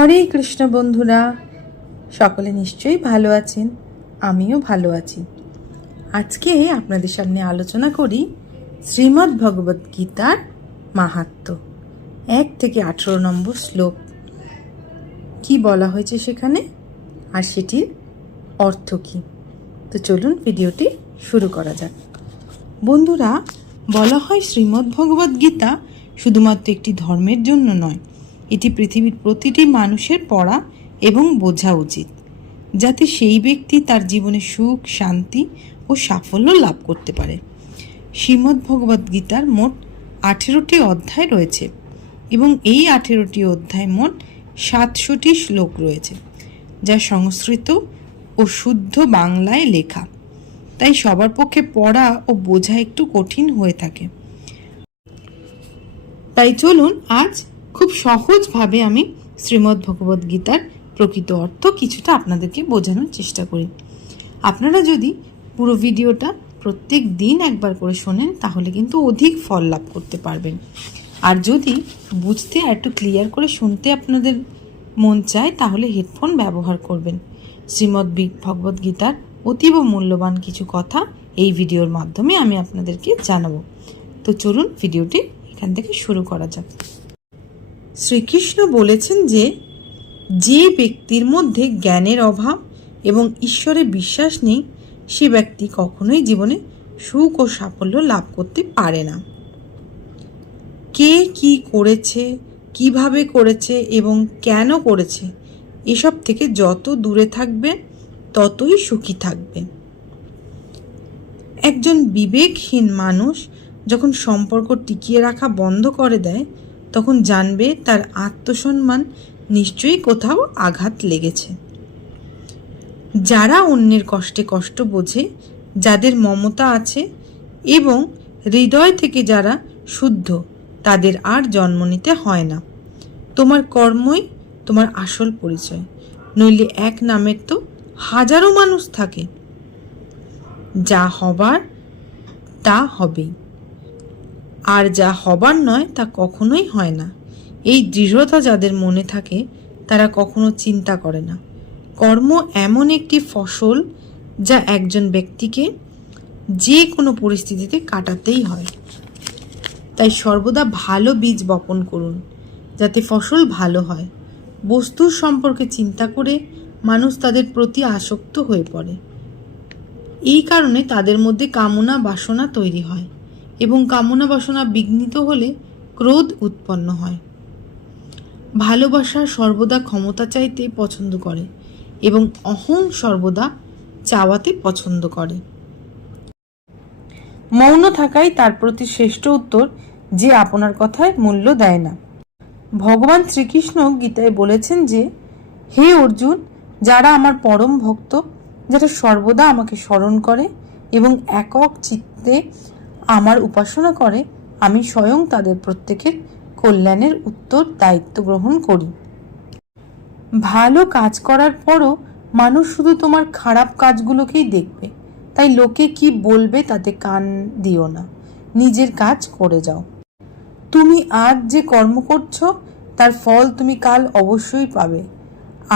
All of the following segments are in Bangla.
হরে কৃষ্ণ বন্ধুরা, সকলে নিশ্চয়ই ভালো আছেন। আমিও ভালো আছি। আজকে আপনাদের সামনে আলোচনা করি শ্রীমদ্ ভগবদ গীতার মাহাত্ম্য 1 থেকে 18 নম্বর শ্লোক। কি বলা হয়েছে সেখানে আর সেটির অর্থ কী। তো চলুন ভিডিওটি শুরু করা যাক। বন্ধুরা, বলা হয় শ্রীমদ্ ভগবদ গীতা শুধুমাত্র একটি ধর্মের জন্য নয়, এটি পৃথিবীর প্রতিটি মানুষের পড়া এবং বোঝা উচিত, যাতে সেই ব্যক্তি তার জীবনে সুখ, শান্তি ও সাফল্য লাভ করতে পারে। শ্রীমদ্ ভগবদ গীতার মোট 18টি অধ্যায় রয়েছে এবং এই 18টি অধ্যায় মোট 700টি শ্লোক রয়েছে, যা সংস্কৃত ও শুদ্ধ বাংলায় লেখা। তাই সবার পক্ষে পড়া ও বোঝা একটু কঠিন হয়ে থাকে। তাই চলুন আজ খুব সহজভাবে আমি শ্রীমদ্ ভগবদ গীতার প্রকৃত অর্থ কিছুটা আপনাদেরকে বোঝানোর চেষ্টা করি। আপনারা যদি পুরো ভিডিওটা প্রত্যেক দিন একবার করে শোনেন তাহলে কিন্তু অধিক ফল লাভ করতে পারবেন। আর যদি বুঝতে আর একটু ক্লিয়ার করে শুনতে আপনাদের মন চায় তাহলে হেডফোন ব্যবহার করবেন। শ্রীমদ্ ভগবদ গীতার অতীব মূল্যবান কিছু কথা এই ভিডিওর মাধ্যমে আমি আপনাদেরকে জানাবো। তো চলুন ভিডিওটি এখান থেকে শুরু করা যাক। শ্রীকৃষ্ণ বলেছেন যে ব্যক্তির মধ্যে জ্ঞানের অভাব এবং ঈশ্বরে বিশ্বাস নেই, সে ব্যক্তি কখনোই জীবনে সুখ ও সাফল্য লাভ করতে পারে না। কে কি করেছে, কিভাবে করেছে এবং কেন করেছে, এসব থেকে যত দূরে থাকবে ততই সুখী থাকবে। একজন বিবেকহীন মানুষ যখন সম্পর্ক টিকিয়ে রাখা বন্ধ করে দেয়, তখন জানবে তার আত্মসম্মান নিশ্চয়ই কোথাও আঘাত লেগেছে। যারা অন্যের কষ্টে কষ্ট বোঝে, যাদের মমতা আছে এবং হৃদয় থেকে যারা শুদ্ধ, তাদের আর জন্ম নিতে হয় না। তোমার কর্মই তোমার আসল পরিচয়, নইলে এক নামের তো হাজারো মানুষ থাকে। যা হবার তা হবেই, আর যা হবার নয় তা কখনোই হয় না। এই দৃঢ়তা যাদের মনে থাকে তারা কখনো চিন্তা করে না। কর্ম এমন একটি ফসল যা একজন ব্যক্তিকে যে কোনো পরিস্থিতিতে কাটাতেই হয়। তাই সর্বদা ভালো বীজ বপন করুন, যাতে ফসল ভালো হয়। বস্তুর সম্পর্কে চিন্তা করে মানুষ তাদের প্রতি আসক্ত হয়ে পড়ে। এই কারণে তাদের মধ্যে কামনা বাসনা তৈরি হয় এবং কামনা বাসনা বিঘ্নিত হলে ক্রোধ উৎপন্ন হয়। ভালোবাসা সর্বদা ক্ষমতা চাইতে পছন্দ করে এবং অহং সর্বদা চাওয়াতে পছন্দ করে। মৌন থাকাই তার প্রতি শ্রেষ্ঠ উত্তর, যে আপনার কথায় মূল্য দেয় না। ভগবান শ্রীকৃষ্ণ গীতায় বলেছেন যে, হে অর্জুন, যারা আমার পরম ভক্ত, যারা সর্বদা আমাকে স্মরণ করে এবং একক চিত্তে আমার উপাসনা করে, আমি স্বয়ং তাদের প্রত্যেকের কল্যাণের উত্তর দায়িত্ব গ্রহণ করি। ভালো কাজ করার পরও মানুষ শুধু তোমার খারাপ কাজগুলোকেই দেখবে, তাই লোকে কি বলবে তাতে কান দিও না, নিজের কাজ করে যাও। তুমি আজ যে কর্ম করছো তার ফল তুমি কাল অবশ্যই পাবে,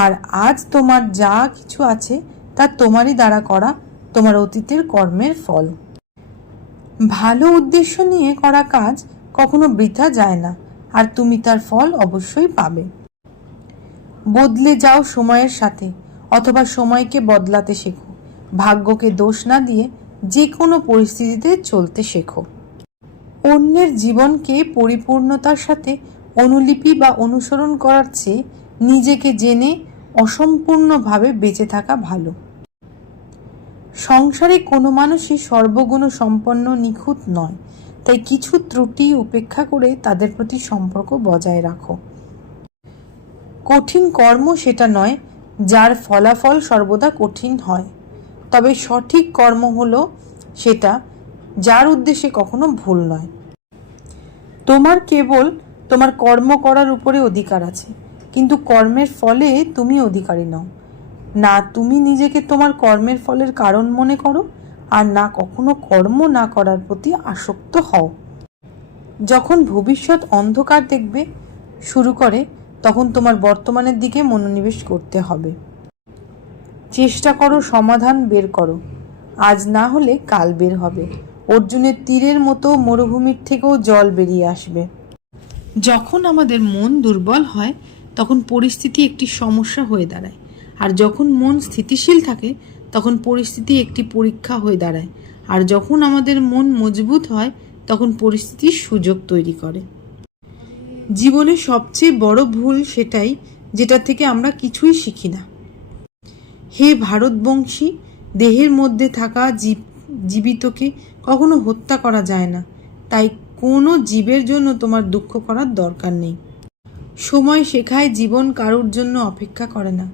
আর আজ তোমার যা কিছু আছে তা তোমারই দ্বারা করা তোমার অতীতের কর্মের ফল। ভালো উদ্দেশ্য নিয়ে করা কাজ কখনো বৃথা যায় না, আর তুমি তার ফল অবশ্যই পাবে। বদলে যাও সময়ের সাথে, অথবা সময়কে বদলাতে শেখো। ভাগ্যকে দোষ না দিয়ে যে কোনো পরিস্থিতিতে চলতে শেখো। অন্যের জীবনকে পরিপূর্ণতার সাথে অনুলিপি বা অনুসরণ করার চেয়ে নিজেকে জেনে অসম্পূর্ণভাবে বেঁচে থাকা ভালো। সংসারে কোনো মানুষই সর্বগুণ সম্পন্ন নিখুঁত নয়, তাই কিছু ত্রুটি উপেক্ষা করে তাদের প্রতি সম্পর্ক বজায় রাখো। কঠিন কর্ম সেটা নয় যার ফলাফল সর্বদা কঠিন হয়, তবে সঠিক কর্ম হলো সেটা যার উদ্দেশ্যে কখনো ভুল নয়। তোমার কেবল তোমার কর্ম করার উপরে অধিকার আছে, কিন্তু কর্মের ফলে তুমি অধিকারী নও। না তুমি নিজেকে তোমার কর্মের ফলের কারণ মনে করো, আর না কখনো কর্ম না করার প্রতি আসক্ত হও। যখন ভবিষ্যৎ অন্ধকার দেখবে শুরু করে, তখন তোমার বর্তমানের দিকে মনোনিবেশ করতে হবে। চেষ্টা করো, সমাধান বের করো, আজ না হলে কাল বের হবে। অর্জুনের তীরের মতো মরুভূমির থেকেও জল বেরিয়ে আসবে। যখন আমাদের মন দুর্বল হয় তখন পরিস্থিতি একটি সমস্যা হয়ে দাঁড়ায়, আর যখন মন স্থিতিশীল থাকে তখন পরিস্থিতি একটি পরীক্ষা হয়ে দাঁড়ায়, আর যখন আমাদের মন মজবুত হয় তখন পরিস্থিতির সুযোগ তৈরি করে। জীবনে সবচেয়ে বড় ভুল সেটাই যেটা থেকে আমরা কিছুই শিখি না। হে ভারতবংশী, দেহের মধ্যে থাকা জীবিতকে কখনো হত্যা করা যায় না, তাই কোনো জীবের জন্য তোমার দুঃখ করার দরকার নেই। সময় শেখায় জীবন কারোর জন্য অপেক্ষা করে না,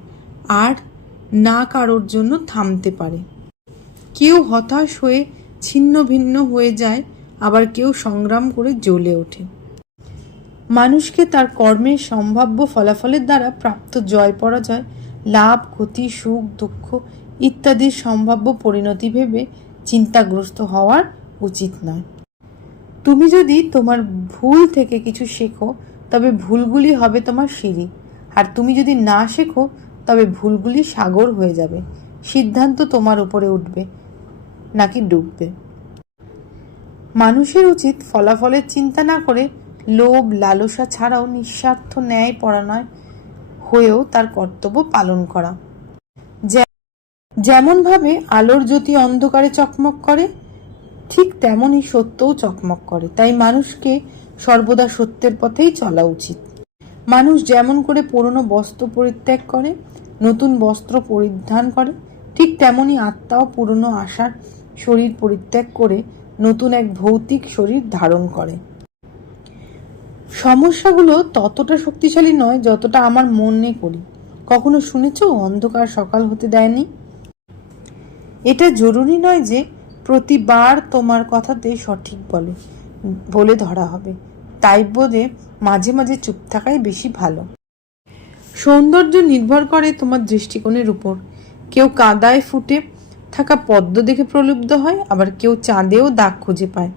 আর না কারোর জন্য থামতে পারে। কেউ হতাশ হয়ে ছিন্ন ভিন্ন হয়ে যায়, আবার কেউ সংগ্রাম করে জ্বলে ওঠে। মানুষকে তার কর্মের সম্ভাব্য ফলাফলের দ্বারা প্রাপ্ত জয় পরাজয়, লাভ ক্ষতি, সুখ দুঃখ ইত্যাদির সম্ভাব্য পরিণতি ভেবে চিন্তাগ্রস্ত হওয়ার উচিত নয়। তুমি যদি তোমার ভুল থেকে কিছু শেখো তবে ভুলগুলি হবে তোমার সিঁড়ি, আর তুমি যদি না শেখো তবে ভুলগুলি সাগর হয়ে যাবে। সিদ্ধান্ত তোমার উপরে উঠবে নাকি ডুববে। মানুষের উচিত ফলাফলের চিন্তা না করে লোভ লালসা ছাড়াও নিঃস্বার্থ ন্যায় পরায়ণ হয়েও তার কর্তব্য পালন করা। যেমনভাবে আলোর জ্যোতি অন্ধকারে চকমক করে, ঠিক তেমনই সত্যও চকমক করে। তাই মানুষকে সর্বদা সত্যের পথেই চলা উচিত। মানুষ যেমন করে পুরনো বস্ত্র পরিত্যাগ করে, নতুন বস্ত্র পরিধান করে, ঠিক তেমনি আত্মাও পুরনো আশার শরীর পরিত্যাগ করে নতুন এক ভৌতিক শরীর ধারণ করে। সমস্যাগুলো ততটা শক্তিশালী নয় যতটা আমার মনে করি। কখনো শুনেছ অন্ধকার সকাল হতে দেয়নি? এটা জরুরি নয় যে প্রতিবার তোমার কথাতে সঠিক বলে ধরা হবে, তাই বোধে মাঝে মাঝে চুপ থাকাই বেশি ভালো। সৌন্দর্য নির্ভর করে তোমার দৃষ্টিকোণের উপর। কেউ কাদায় ফুটে থাকা পদ্ম দেখে প্রলুব্ধ হয়, আবার কেউ চাঁদেও দাগ খুঁজে পায়।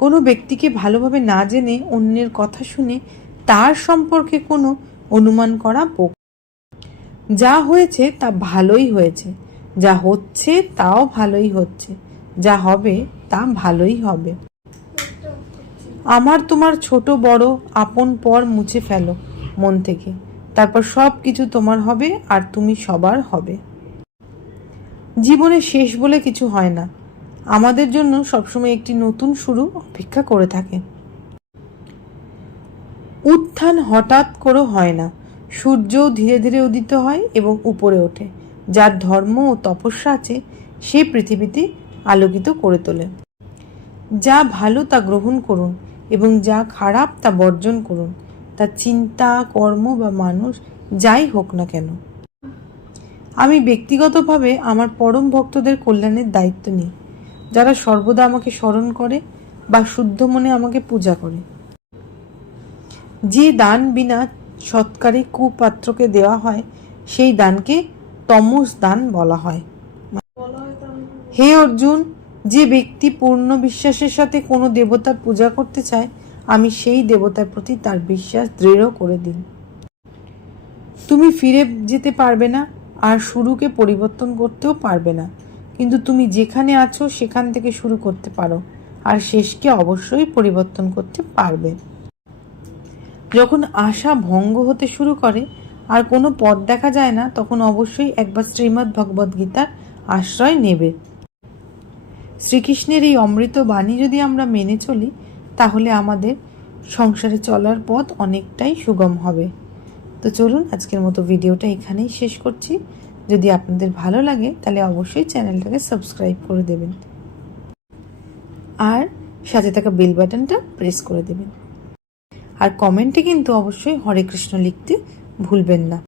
কোনো ব্যক্তিকে ভালোভাবে না জেনে অন্যের কথা শুনে তার সম্পর্কে কোনো অনুমান করা বোকা। যা হয়েছে তা ভালোই হয়েছে, যা হচ্ছে তাও ভালোই হচ্ছে, যা হবে তা ভালোই হবে। আমার তোমার ছোট বড় আপন পর মুছে ফেলো মন থেকে, তারপর সব কিছু তোমার হবে আর তুমি সবার হবে। জীবনে শেষ বলে কিছু হয় না, আমাদের জন্য সবসময় একটি নতুন শুরু অপেক্ষা করে থাকে। উত্থান হঠাৎ করে হয় না, সূর্যও ধীরে ধীরে উদিত হয় এবং উপরে ওঠে। যার ধর্ম ও তপস্যা আছে সে পৃথিবীতে আলোকিত করে তোলে। যা ভালো তা গ্রহণ করুন এবং যা খারাপ তা বর্জন করুন, তা চিন্তা কর্ম বা মানুষ যাই হোক না কেন। আমি ব্যক্তিগতভাবে আমার পরম ভক্তদের কল্যাণের দায়িত্ব নিই, যারা সর্বদা আমাকে স্মরণ করে বা শুদ্ধ মনে আমাকে পূজা করে। যে দান বিনা সৎকারে কুপাত্রকে দেওয়া হয় সেই দানকে তমস দান বলা হয়। হে অর্জুন, যে ব্যক্তি পূর্ণ বিশ্বাসের সাথে কোনো দেবতার পূজা করতে চায়, আমি সেই দেবতার প্রতি তার বিশ্বাস দৃঢ় করে দিই। তুমি ফিরে যেতে পারবে না আর শুরুকে পরিবর্তন করতেও পারবে না, কিন্তু তুমি যেখানে আছো সেখান থেকে শুরু করতে পারো আর শেষকে অবশ্যই পরিবর্তন করতে পারবে। যখন আশা ভঙ্গ হতে শুরু করে আর কোনো পথ দেখা যায় না, তখন অবশ্যই একবার শ্রীমদ্ ভগবদ গীতার আশ্রয় নেবে। শ্রীকৃষ্ণের এই অমৃত বাণী যদি আমরা মেনে চলি, তাহলে আমাদের সংসারে চলার পথ অনেকটাই সুগম হবে। তো চলুন আজকের মতো ভিডিওটা এখানেই শেষ করছি। যদি আপনাদের ভালো লাগে তাহলে অবশ্যই চ্যানেলটাকে সাবস্ক্রাইব করে দেবেন আর সাথে থাকা বেল বাটনটা প্রেস করে দেবেন। আর কমেন্টে কিন্তু অবশ্যই হরে কৃষ্ণ লিখতে ভুলবেন না।